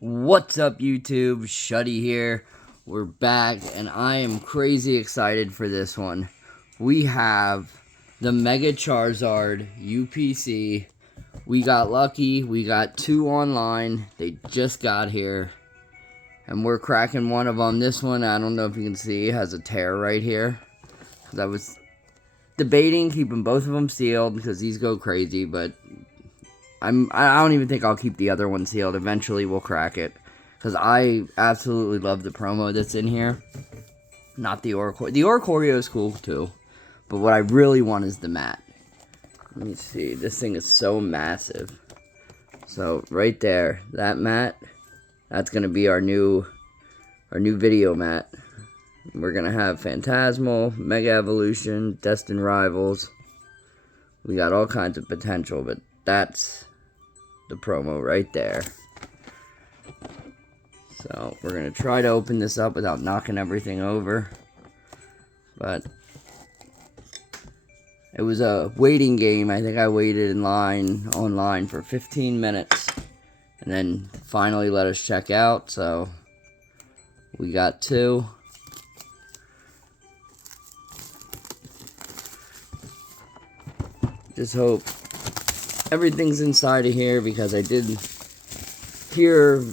What's up, YouTube? Shuddy here. We're back, and I am crazy excited for this one. We have the Mega Charizard UPC. We got lucky. We got two online. They just got here, and we're cracking one of them. This one, I don't know if you can see, has a tear right here. Because I was debating keeping both of them sealed because these go crazy, but I don't even think I'll keep the other one sealed. Eventually, we'll crack it. Because I absolutely love the promo that's in here. Not the Oricorio. The Oricorio is cool, too. But what I really want is the mat. Let me see. This thing is so massive. So, right there. That mat. That's going to be our new video mat. We're going to have Phantasmal, Mega Evolution, Destined Rivals. We got all kinds of potential, but that's the promo right there. So, we're going to try to open this up without knocking everything over. But it was a waiting game. I think I waited online for 15 minutes. And then finally let us check out. So, we got two. Just hope everything's inside of here, because I did hear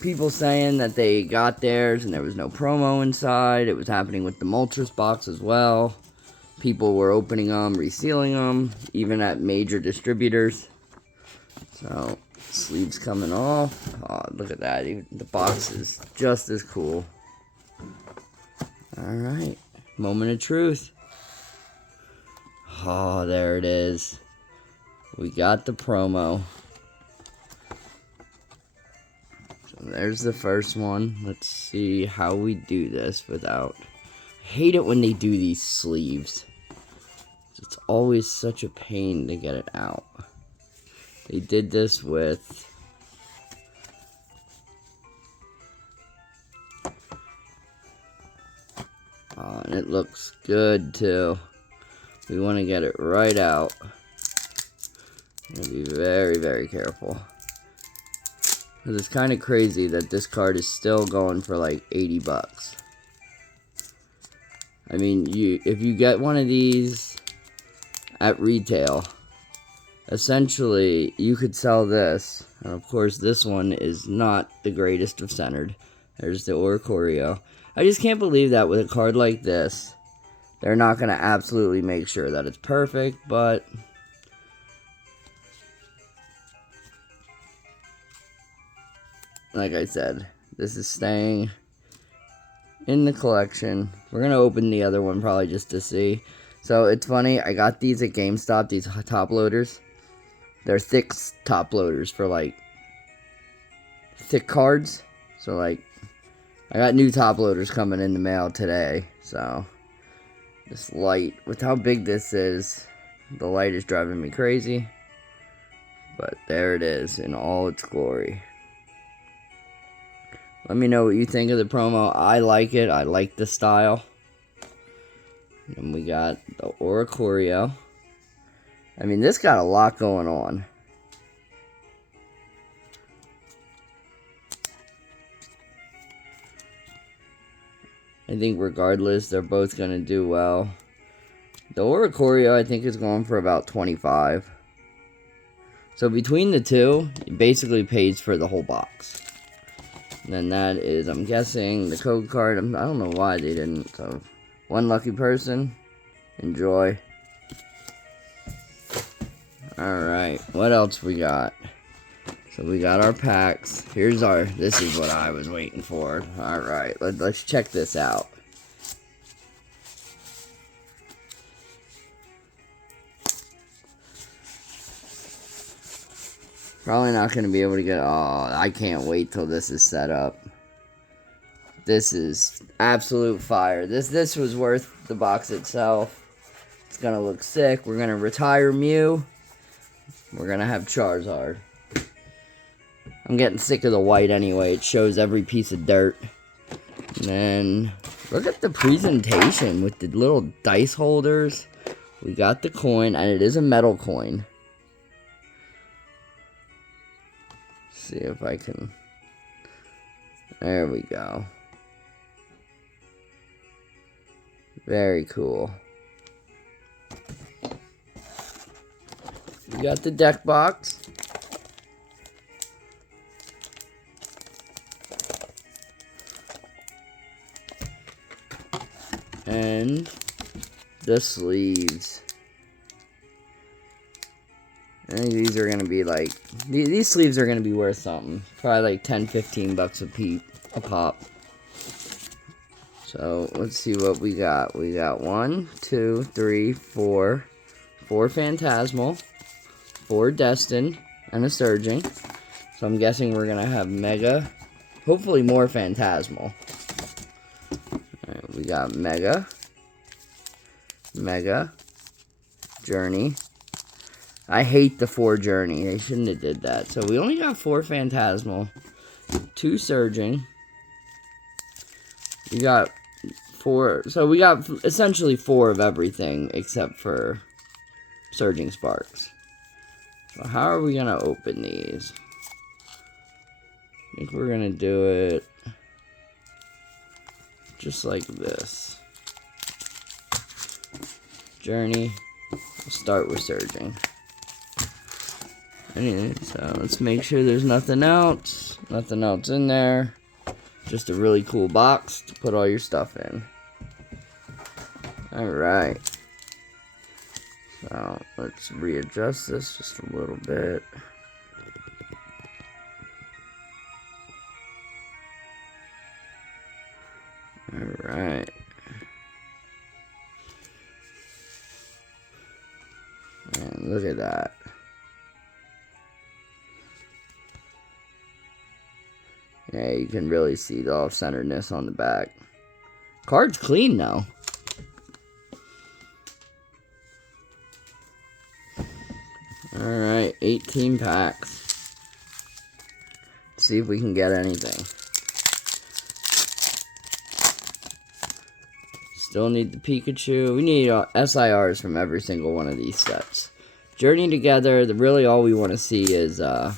people saying that they got theirs and there was no promo inside. It was happening with the Moltres box as well. People were opening them, resealing them, even at major distributors. So, sleeves coming off. Oh, look at that. Even the box is just as cool. Alright. Moment of truth. Oh, there it is. We got the promo. So there's the first one. Let's see how we do this without... I hate it when they do these sleeves. It's always such a pain to get it out. They did this with... Oh, and it looks good too. We want to get it right out. Be very, very careful. Because it's kind of crazy that this card is still going for like 80 bucks. I mean, if you get one of these at retail, essentially you could sell this. And of course, this one is not the greatest of centered. There's the Oricorio. I just can't believe that with a card like this, they're not going to absolutely make sure that it's perfect, but like I said, this is staying in the collection. We're going to open the other one probably just to see. So, it's funny, I got these at GameStop, these top loaders. They're thick top loaders for, like, thick cards. So, like, I got new top loaders coming in the mail today. So, this light, with how big this is, the light is driving me crazy. But there it is in all its glory. Let me know what you think of the promo. I like it. I like the style. And we got the Oricorio. I mean, this got a lot going on. I think regardless, they're both going to do well. The Oricorio, I think, is going for about 25. So between the two, it basically pays for the whole box. And then that is, I'm guessing, the code card. I don't know why they didn't. So, one lucky person. Enjoy. Alright, what else we got? So we got our packs. This is what I was waiting for. Alright, let's check this out. Probably not going to be able to get... Oh, I can't wait till this is set up. This is absolute fire. This was worth the box itself. It's going to look sick. We're going to retire Mew. We're going to have Charizard. I'm getting sick of the white anyway. It shows every piece of dirt. And then, look at the presentation with the little dice holders. We got the coin, and it is a metal coin. see if I can. There we go. Very cool. We got the deck box. And the sleeves. I think these are going to be like, these sleeves are going to be worth something. Probably like 10, 15 bucks a pop. So, let's see what we got. We got 1, 2, 3, 4. 4 Phantasmal. 4 Destined. And a Surging. So, I'm guessing we're going to have Mega. Hopefully more Phantasmal. Alright, we got Mega. Mega. Journey. I hate the 4 Journey. They shouldn't have did that. So we only got 4 Phantasmal. 2 Surging. We got 4. So we got essentially 4 of everything except for Surging Sparks. So how are we going to open these? I think we're going to do it just like this. Journey. We'll start with Surging. Anyway, so let's make sure there's nothing else. Nothing else in there. Just a really cool box to put all your stuff in. Alright. So let's readjust this just a little bit. Alright. And look at that. Yeah, you can really see the off-centeredness on the back. Card's clean now. Alright, 18 packs. Let's see if we can get anything. Still need the Pikachu. We need SIRs from every single one of these sets. Journey Together, really all we want to see is, I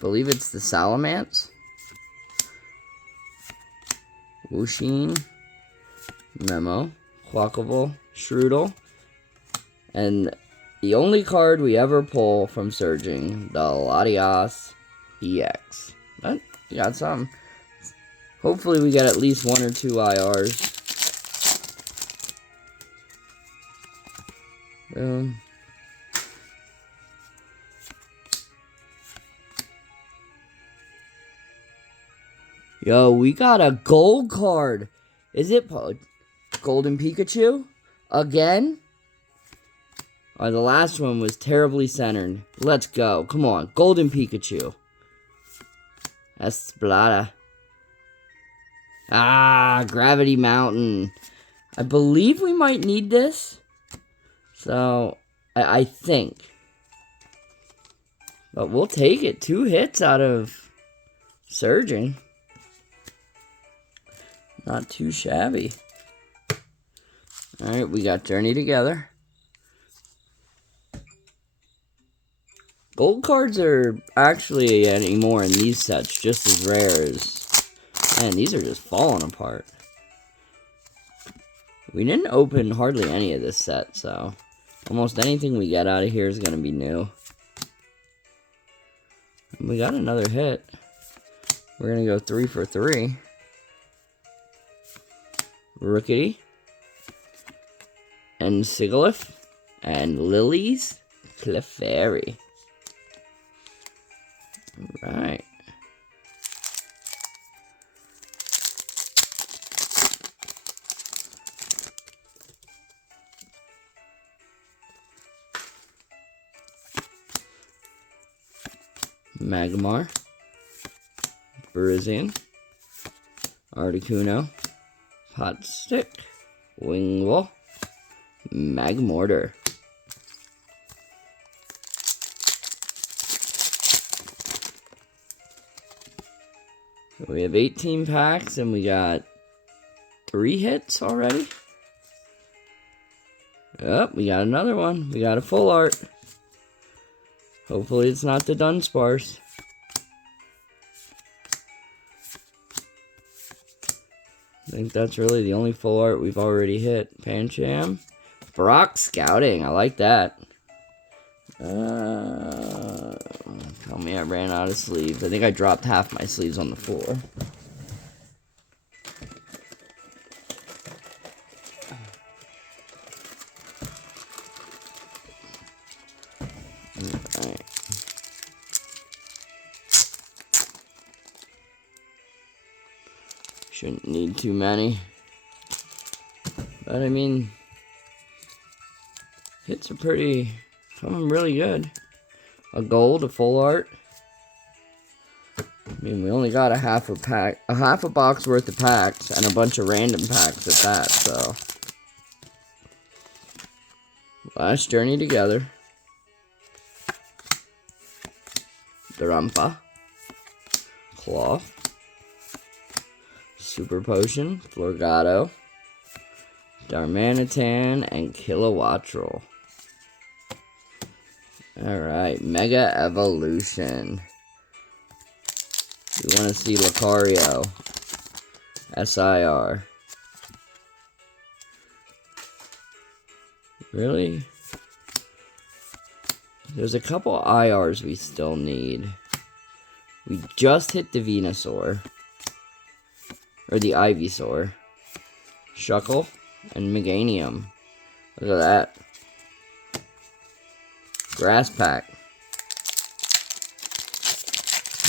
believe it's the Salamence. Wusheen. Memo. Quackable. Shroodle. And the only card we ever pull from Surging, the Latias EX. But we got some. Hopefully we get at least 1 or 2 IRs. Boom. Yo, we got a gold card. Is it Golden Pikachu? Again? Oh, the last one was terribly centered. Let's go. Come on. Golden Pikachu. Esplata. Ah, Gravity Mountain. I believe we might need this. So, I think. But we'll take it. 2 hits out of Surging. Not too shabby. Alright, we got Journey Together. Gold cards are actually anymore in these sets just as rare as... Man, these are just falling apart. We didn't open hardly any of this set, so... Almost anything we get out of here is going to be new. And we got another hit. We're going to go 3 for 3. Rookity. And Sigilyph. And Lily's Clefairy. Alright. Magmar. Barizian. Articuno. Potstick. Wingwall. Magmortar. So we have 18 packs and we got 3 hits already. Oh, we got another one. We got a full art. Hopefully it's not the Dunsparce. I think that's really the only full art we've already hit. Pancham. Brock Scouting. I like that. Tell me I ran out of sleeves. I think I dropped half my sleeves on the floor. Alright. Shouldn't need too many. But I mean, hits are coming really good. A gold, a full art. I mean, we only got a half a box worth of packs, and a bunch of random packs at that, so. Last journey together. Drampa. Claw. Super Potion. Florgato. Darmanitan, and Kilowattrel. Alright, Mega Evolution. We want to see Lucario. SIR. Really? There's a couple IRs we still need. We just hit the Venusaur. Or the Ivysaur. Shuckle and Meganium. Look at that. Grass Pack.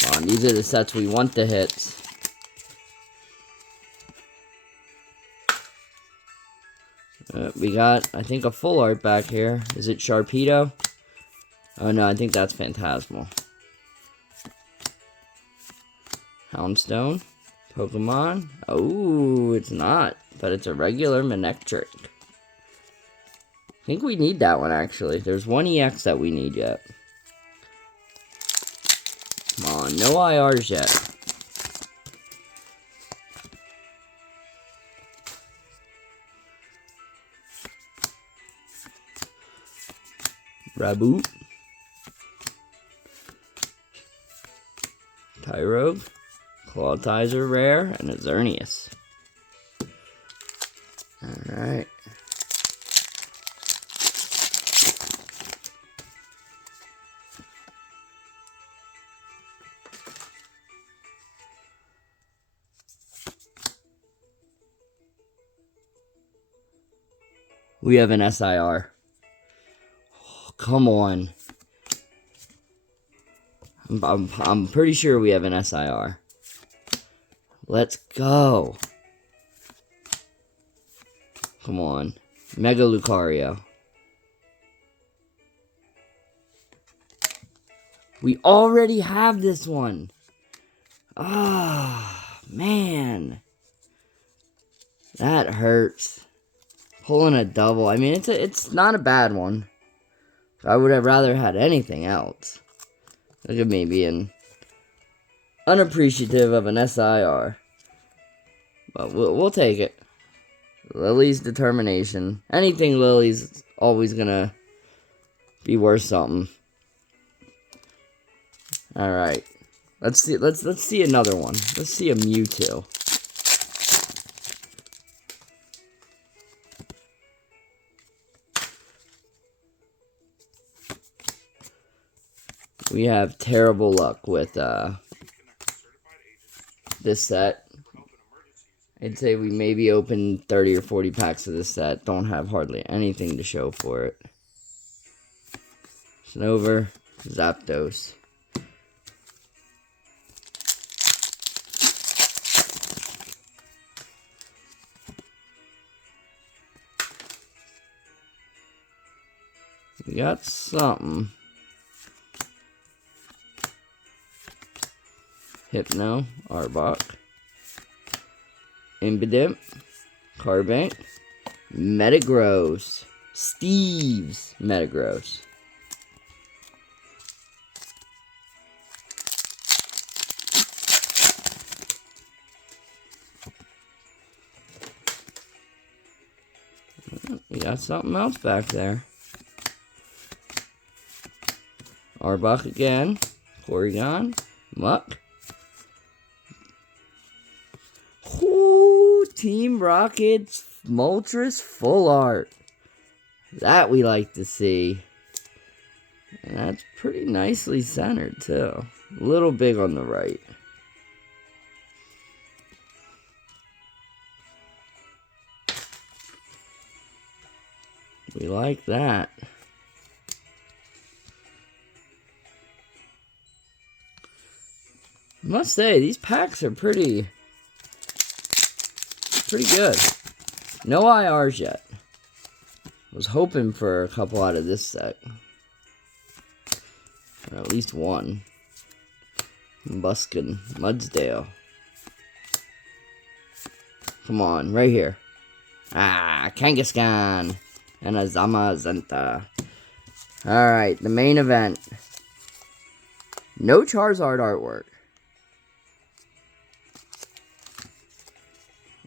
Come on, these are the sets we want to hit. We got, I think, a full art back here. Is it Sharpedo? Oh no, I think that's Phantasmal. Houndstone. Pokemon. Oh, it's not. But it's a regular Manectric. I think we need that one, actually. There's one EX that we need yet. Come on, no IRs yet. Raboot. Tyrogue. Clawtizer rare, and a Xerneas. Alright. We have an SIR. Oh, come on. I'm pretty sure we have an SIR. Let's go. Come on. Mega Lucario. We already have this one. Ah, man. That hurts. Pulling a double. I mean, it's not a bad one. I would have rather had anything else. Look at me being unappreciative of an SIR. But we'll take it. Lily's determination. Anything Lily's always gonna be worth something. Alright. Let's see another one. Let's see a Mewtwo. We have terrible luck with this set. I'd say we maybe opened 30 or 40 packs of this set. Don't have hardly anything to show for it. Snover, Zapdos. We got something. Hypno, Arbok, Impidimp, Carbank, Metagross, Steve's Metagross. You got something else back there. Arbok again. Porygon. Muck. Ooh, Team Rocket's Moltres Full Art. That we like to see. And that's pretty nicely centered, too. A little big on the right. We like that. I must say, these packs are pretty good. No IRs yet. Was hoping for a couple out of this set. Or at least one. Buskin, Mudsdale. Come on, right here. Ah, Kangaskhan. And a Zamazenta. Alright, the main event. No Charizard artwork.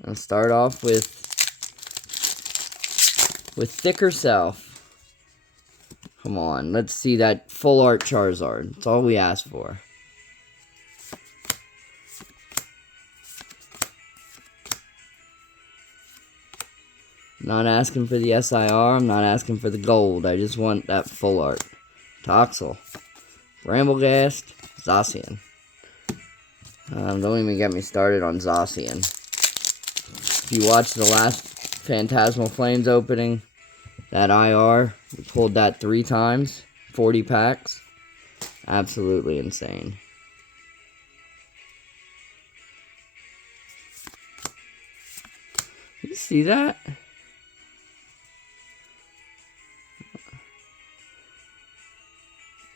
I'll start off with Thicker Self. Come on, let's see that full art Charizard. That's all we asked for. Not asking for the SIR, I'm not asking for the gold. I just want that full art. Toxel. Bramblegast. Zacian. Don't even get me started on Zacian. If you watched the last Phantasmal Flames opening, that IR, we pulled that 3 times, 40 packs. Absolutely insane. You see that?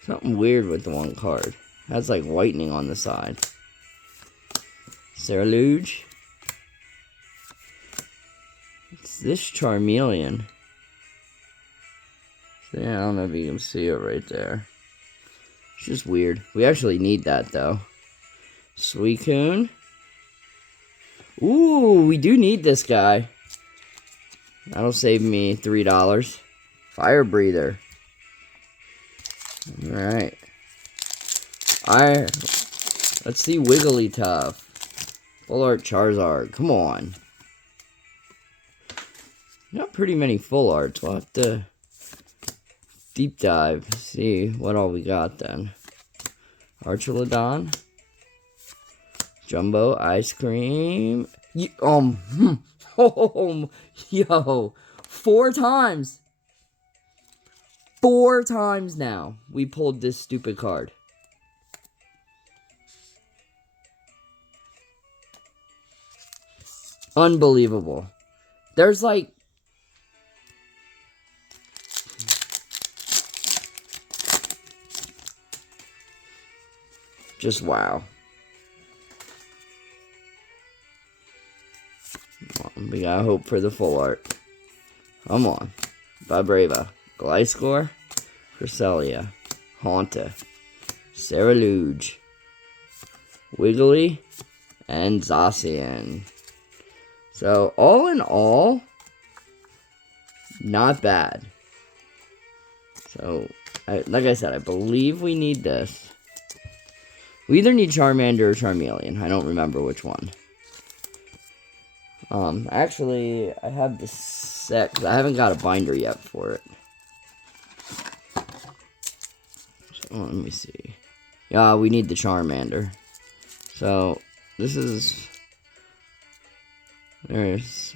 Something weird with the one card. It has like whitening on the side. Ceruledge. It's this Charmeleon. Yeah, I don't know if you can see it right there. It's just weird. We actually need that though. Suicune. Ooh, we do need this guy. That'll save me $3. Fire Breather. Alright. Let's see Wigglytuff. Full art Charizard. Come on. Not pretty many full arts. We'll have to deep dive. See what all we got then. Archelodon. Jumbo Ice Cream. Yo. 4 times. 4 times now we pulled this stupid card. Unbelievable. There's like just wow. We gotta hope for the full art. Come on. Vibrava. Gliscor. Cresselia. Haunter. Ceruledge. Wiggly. And Zacian. So, all in all, not bad. So, like I said, I believe we need this. We either need Charmander or Charmeleon. I don't remember which one. Actually, I have this set, 'cause I haven't got a binder yet for it. So, let me see. Yeah, we need the Charmander. So, there's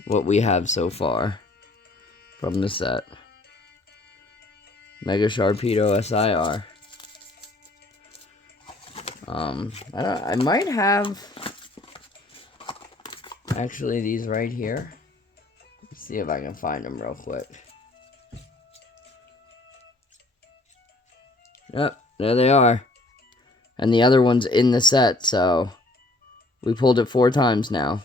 what we have so far from the set. Mega Sharpedo SIR. I might have actually these right here. Let's see if I can find them real quick. Yep, there they are. And the other one's in the set, so we pulled it 4 times now.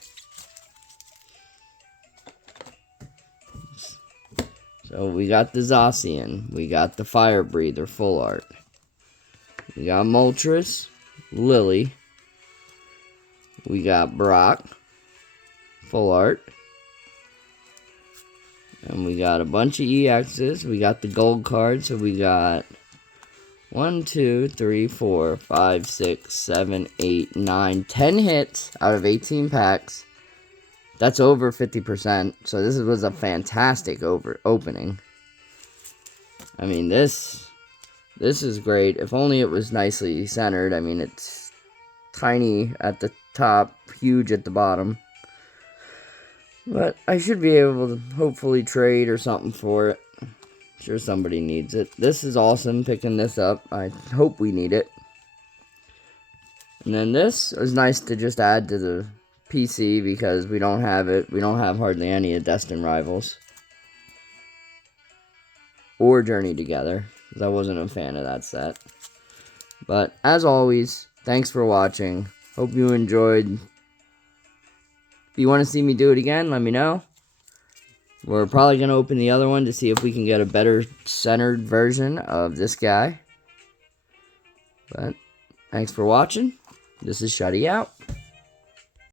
So we got the Zacian, we got the Fire Breather full art. We got Moltres, Lily. We got Brock, full art. And we got a bunch of EXs. We got the gold card, so we got 1, 2, 3, 4, 5, 6, 7, 8, 9, 10 hits out of 18 packs. That's over 50%. So this was a fantastic opening. I mean, this is great. If only it was nicely centered. I mean, it's tiny at the top, huge at the bottom. But I should be able to hopefully trade or something for it. Sure somebody needs it. This is awesome, picking this up. I hope we need it. And then this was nice to just add to the PC because we don't have it. We don't have hardly any of Destined Rivals. Or Journey Together, because I wasn't a fan of that set. But as always, thanks for watching. Hope you enjoyed. If you want to see me do it again, let me know. We're probably going to open the other one to see if we can get a better centered version of this guy. But thanks for watching. This is Shuddy out.